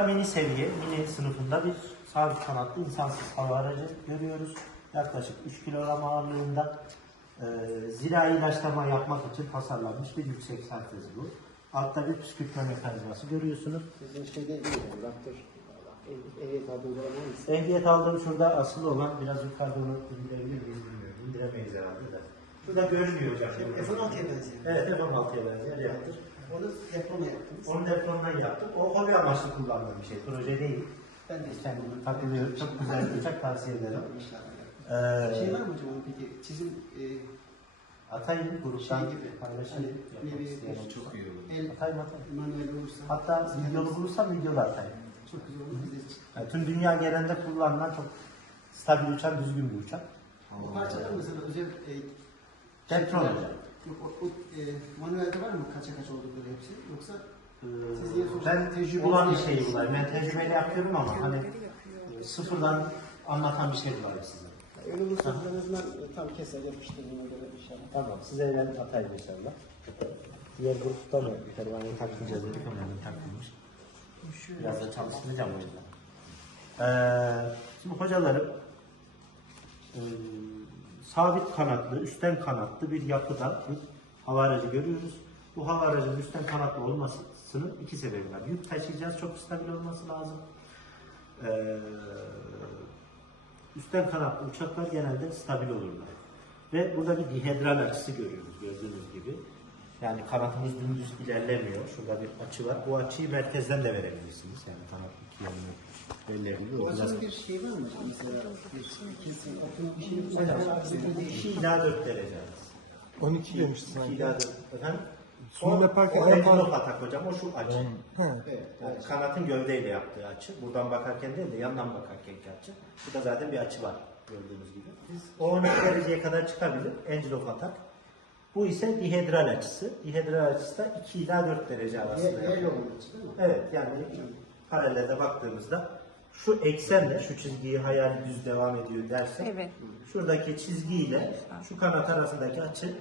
Mini seviye, mini sınıfında bir sabit kanatlı insansız hava aracı görüyoruz. Yaklaşık 3 kilogram ağırlığında e, zirai ilaçlama yapmak için tasarlanmış bir yüksek sentez bu. Altta bir püskürtme mekanizması görüyorsunuz. Sizin şeyde iyi yani, Raptor. Eh- Ehliyet hangisi? Ehliyet aldığım şurada asıl olan biraz yukarıda onu indirebilir miyiz bilmiyorum. İndiremeyiz herhalde de. Şurada görünüyor hocam. F-16'ya benziyor. Evet F-16'ya benzer yaptır. Onu deproma yaptınız. Onu depremden yaptık. O hobi amaçlı kullandığım bir şey. Proje değil. Ben de Kendim takılıyorum. Çok güzel bir uçak tavsiye ederim. İnşallah. Ee, Şey var mı hocam peki çizim e, Atayım gruptan şey gibi paylaşayım. hani yapmak isteyen olursa. çok iyi olur. El Atayım atayım. manuel olursa. Hatta videolu bulursam videolu atayım. çok güzel olur. Biz de Yani tüm dünya genelinde kullanılan çok stabil uçan, düzgün bir uçak. o parçalar mesela özel e, Olacak. Yok o, o e, manuelde var mı kaça kaç oldukları hepsi yoksa Ee, Siz ben tecrübeli olan bir şey bulayım. Ben tecrübeyle yapıyorum ama hani e, sıfırdan anlatan bir şey bulayım size. öyle olursa en azından e, tam keser yapıştırdığına göre inşallah. Tamam, size ben atayım inşallah. Diğer grupta mı pervane takmayacağız dedik ama ben takılmış. Biraz da çalıştıracağım o yüzden. Ee, şimdi hocalarım e, sabit kanatlı, üstten kanatlı bir yapıda bir hava aracı görüyoruz. Bu hava aracının üstten kanatlı olmasının iki sebebi var. Yük taşıyacağız, çok stabil olması lazım. Ee, üstten kanatlı uçaklar genelde stabil olurlar. Ve burada bir dihedral açısı görüyoruz gördüğünüz gibi. Yani kanatımız dümdüz ilerlemiyor. Şurada bir açı var. Bu açıyı merkezden de verebilirsiniz. Yani kanat iki yanını belirleyebilir. Bu O biraz- açının bir şey var mı mesela? Bir kesin oturum bir şey? Hocam, 2 ila 4 derece arası. 12 demişti 2 sanki. ila 4. Efendim? Sunum yaparken o entilop atak hocam. O şu açı. He. Evet. Yani kanatın gövdeyle yaptığı açı. Buradan bakarken değil de yandan bakarkenki açı. Burada zaten bir açı var gördüğünüz gibi. O 12 dereceye kadar çıkabilir. Angel of attack. Bu ise dihedral açısı. Dihedral açısı da 2 ila 4 derece arasında. Yer, değil mi? Evet yani paralelde baktığımızda şu eksenle şu çizgiyi hayal düz devam ediyor dersek Evet. şuradaki çizgiyle şu kanat arasındaki açı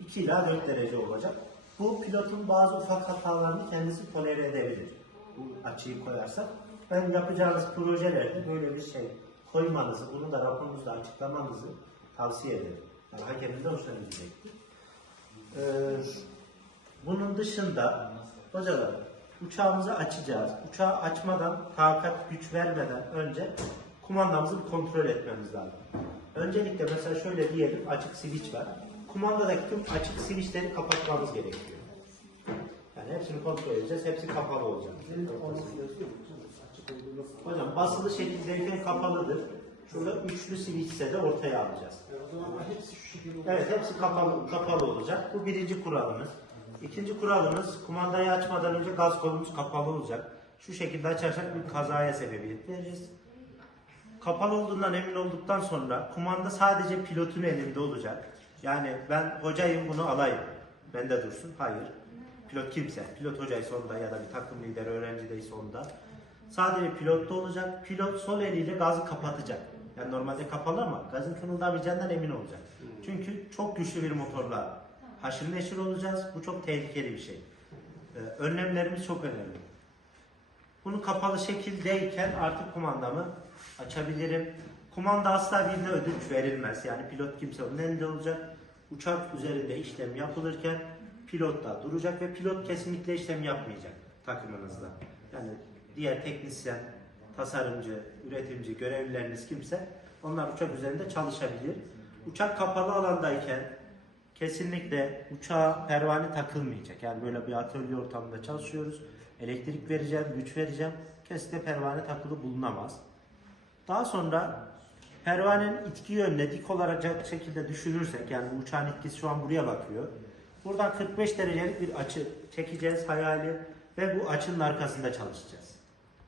2 ila 4 derece olacak. Bu pilotun bazı ufak hatalarını kendisi tolere edebilir. Bu açıyı koyarsak. Ben yapacağınız projelerde böyle bir şey koymanızı, bunu da raporunuzda açıklamanızı tavsiye ederim. Yani hakemimiz de hoşuna gidecektir. Ee, bunun dışında hocalar uçağımızı açacağız. Uçağı açmadan, takat güç vermeden önce kumandamızı bir kontrol etmemiz lazım. Öncelikle mesela şöyle diyelim açık switch var. Kumandadaki tüm açık switchleri kapatmamız gerekiyor. Yani hepsini kontrol edeceğiz. Hepsi kapalı olacak. Hocam? Basılı şekildeyken kapalıdır. Şurada üçlü switch ise de ortaya alacağız. Yani o zaman ama hepsi şu şekilde olur. Evet hepsi kapalı, kapalı olacak. Bu birinci kuralımız. İkinci kuralımız kumandayı açmadan önce gaz kolumuz kapalı olacak. Şu şekilde açarsak bir kazaya sebebiyet veririz. Kapalı olduğundan emin olduktan sonra kumanda sadece pilotun elinde olacak. Yani ben hocayım bunu alayım. Bende dursun. Hayır. Pilot kimse. Pilot hocaysa onda ya da bir takım lideri öğrencideyse onda. Sadece pilotta olacak. Pilot sol eliyle gazı kapatacak. Yani normalde kapalı ama gazın kımıldamayacağından emin olacak. Çünkü çok güçlü bir motorla haşır neşir olacağız. Bu çok tehlikeli bir şey. Ee, önlemlerimiz çok önemli. Bunu kapalı şekildeyken artık kumandamı açabilirim. Kumanda asla birine ödünç verilmez. Yani pilot kimse onun elinde olacak. Uçak üzerinde işlem yapılırken pilot da duracak ve pilot kesinlikle işlem yapmayacak takımınızda. Yani diğer teknisyen, tasarımcı, üretimci, görevlileriniz kimse onlar uçak üzerinde çalışabilir. Uçak kapalı alandayken kesinlikle uçağa pervane takılmayacak. Yani böyle bir atölye ortamında çalışıyoruz. Elektrik vereceğim, güç vereceğim. Kesinlikle pervane takılı bulunamaz. Daha sonra pervanenin itki yönüne dik olacak şekilde düşünürsek yani bu uçağın itkisi şu an buraya bakıyor. Buradan 45 derecelik bir açı çekeceğiz hayali ve bu açının arkasında çalışacağız.